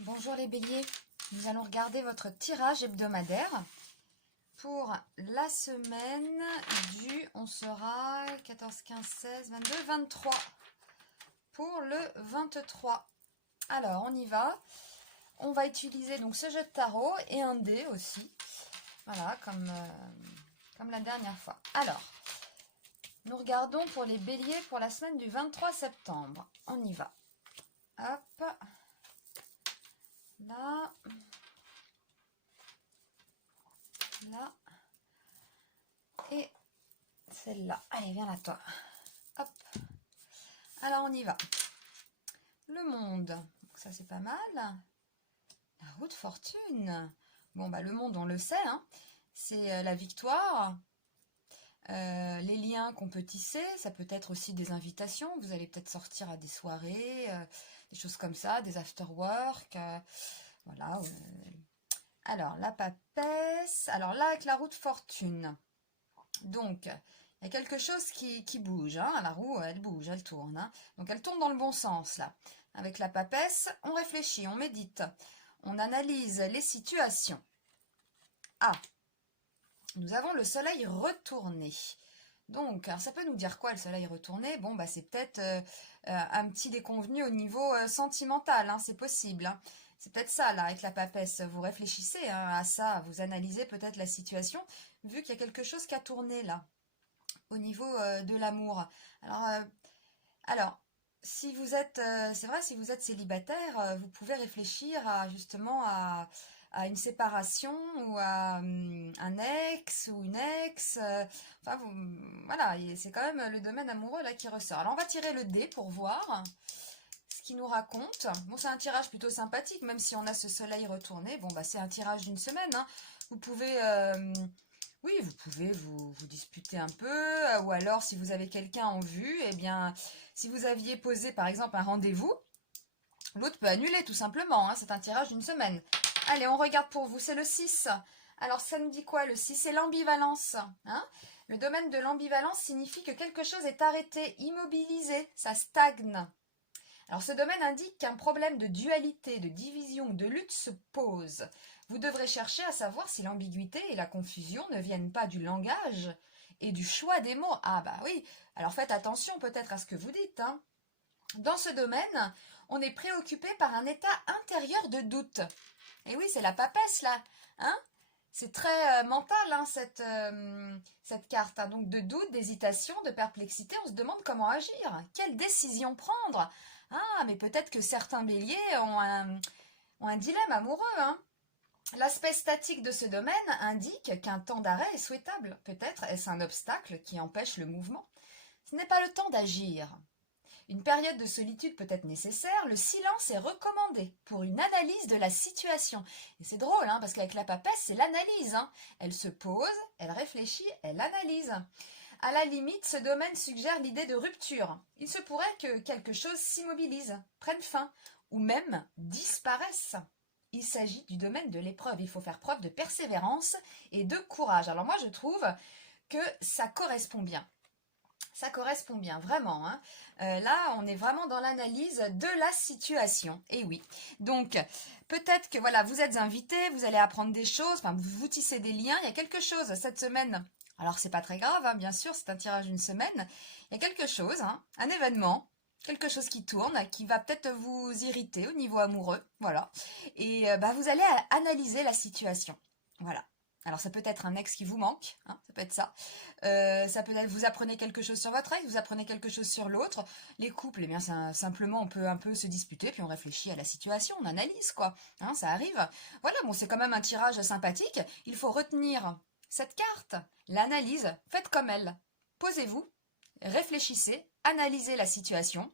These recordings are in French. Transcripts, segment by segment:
Bonjour les béliers, nous allons regarder votre tirage hebdomadaire pour la semaine on sera 14, 15, 16, 22, 23 pour le 23. Alors on y va, on va utiliser donc ce jeu de tarot et un dé aussi, voilà comme la dernière fois. Alors, nous regardons pour les béliers pour la semaine du 23 septembre, on y va. Hop, là, là, et celle-là. Allez, viens là, toi. Hop. Alors, on y va. Le monde. Donc, ça, c'est pas mal. La roue de fortune. Bon, bah, le monde, on le sait, hein. C'est la victoire. Les liens qu'on peut tisser. Ça peut être aussi des invitations. Vous allez peut-être sortir à des soirées, des choses comme ça, des after-work. Voilà. Alors, la papesse. Alors là, avec la roue de fortune. Donc, il y a quelque chose qui bouge. Hein. La roue, elle bouge, elle tourne. Hein. Donc, elle tourne dans le bon sens, là. Avec la papesse, on réfléchit, on médite. On analyse les situations. Ah, nous avons le soleil retourné. Donc, alors ça peut nous dire quoi, le soleil retourné? Bon, bah c'est peut-être un petit déconvenu au niveau sentimental, hein, c'est possible. Hein. C'est peut-être ça, là, avec la papesse. Vous réfléchissez hein, à ça, vous analysez peut-être la situation, vu qu'il y a quelque chose qui a tourné, là, au niveau de l'amour. Alors, si vous êtes, c'est vrai, si vous êtes célibataire, vous pouvez réfléchir à, justement à une séparation ou à un ex ou une ex. Enfin, voilà, c'est quand même le domaine amoureux là qui ressort. Alors, on va tirer le dé pour voir ce qu'il nous raconte. Bon, c'est un tirage plutôt sympathique, même si on a ce soleil retourné. Bon, bah, c'est un tirage d'une semaine. Hein. Vous pouvez... oui, vous pouvez vous disputer un peu, ou alors si vous avez quelqu'un en vue, eh bien, si vous aviez posé par exemple un rendez-vous, l'autre peut annuler tout simplement, hein, c'est un tirage d'une semaine. Allez, on regarde pour vous, c'est le 6. Alors ça nous dit quoi le 6? C'est l'ambivalence. Hein. Le domaine de l'ambivalence signifie que quelque chose est arrêté, immobilisé, ça stagne. Alors ce domaine indique qu'un problème de dualité, de division, de lutte se pose. Vous devrez chercher à savoir si l'ambiguïté et la confusion ne viennent pas du langage et du choix des mots. Ah bah oui, alors faites attention peut-être à ce que vous dites. Hein. Dans ce domaine, on est préoccupé par un état intérieur de doute. Et oui, c'est la papesse là. Hein. C'est très mental hein, cette carte. Hein. Donc de doute, d'hésitation, de perplexité, on se demande comment agir. Quelle décision prendre? Ah, mais peut-être que certains béliers ont un dilemme amoureux. Hein. L'aspect statique de ce domaine indique qu'un temps d'arrêt est souhaitable. Peut-être est-ce un obstacle qui empêche le mouvement. Ce n'est pas le temps d'agir. Une période de solitude peut être nécessaire, le silence est recommandé pour une analyse de la situation. Et c'est drôle, hein, parce qu'avec la papesse, c'est l'analyse. Hein. Elle se pose, elle réfléchit, elle analyse. À la limite, ce domaine suggère l'idée de rupture. Il se pourrait que quelque chose s'immobilise, prenne fin, ou même disparaisse. Il s'agit du domaine de l'épreuve. Il faut faire preuve de persévérance et de courage. Alors moi, je trouve que ça correspond bien. Ça correspond bien, vraiment. Hein. Là, on est vraiment dans l'analyse de la situation. Et oui. Donc, peut-être que voilà, vous êtes invité, vous allez apprendre des choses, enfin, vous tissez des liens. Il y a quelque chose cette semaine. Alors, c'est pas très grave, hein, bien sûr, c'est un tirage d'une semaine. Il y a quelque chose, hein, un événement, quelque chose qui tourne, qui va peut-être vous irriter au niveau amoureux. Voilà. Et bah, vous allez analyser la situation. Voilà. Alors, ça peut être un ex qui vous manque, hein, ça peut être ça. Ça peut être, vous apprenez quelque chose sur votre ex, vous apprenez quelque chose sur l'autre. Les couples, eh bien, simplement, on peut un peu se disputer, puis on réfléchit à la situation, on analyse, quoi. Hein, ça arrive. Voilà, bon, c'est quand même un tirage sympathique. Il faut retenir cette carte, l'analyse, faites comme elle. Posez-vous, réfléchissez, analysez la situation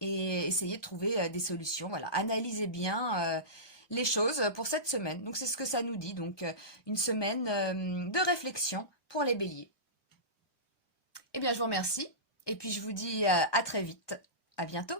et essayez de trouver des solutions. Voilà, analysez bien les choses pour cette semaine. Donc c'est ce que ça nous dit. Donc une semaine de réflexion pour les béliers. Eh bien je vous remercie et puis je vous dis à très vite. À bientôt.